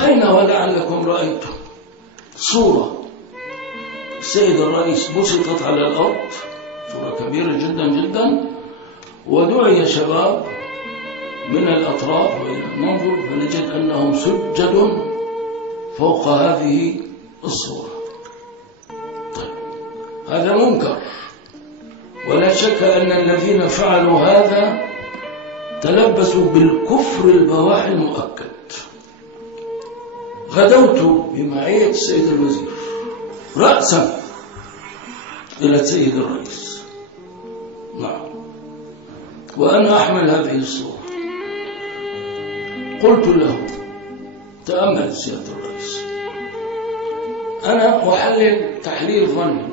رأينا ولعلكم رأيتم صورة السيد الرئيس بسطت على الأرض، صورة كبيرة جدا جدا، ودعي شباب من الأطراف ننظر فنجد أنهم سجد فوق هذه الصورة. طيب هذا منكر، ولا شك أن الذين فعلوا هذا تلبسوا بالكفر البواح المؤكد. غدوت بمعية السيد الوزير رأسا إلى السيد الرئيس، نعم، وأنا أحمل هذه الصورة. قلت له تأمل سيادة الرئيس، أنا أحلل تحليل ظني،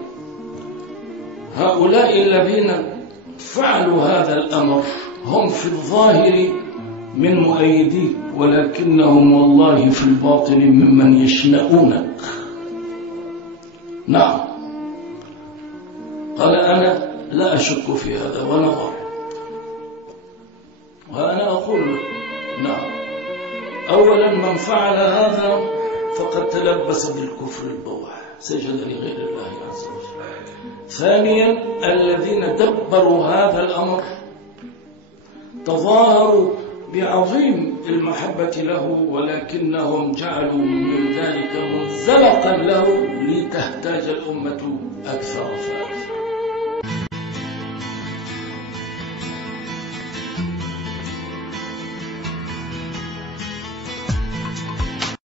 هؤلاء الذين فعلوا هذا الأمر هم في الظاهر من مؤيديك، ولكنهم والله في الباطن ممن يشنؤونك. نعم. قال أنا لا أشك في هذا ونظر، وأنا أقول لك نعم، أولا من فعل هذا فقد تلبس بالكفر البواح، سجد لغير الله عز وجل. ثانيا الذين دبروا هذا الأمر تظاهروا بعظيم المحبة له، ولكنهم جعلوا من ذلك منزلقا له لتحتاج الأمة أكثر فأكثر.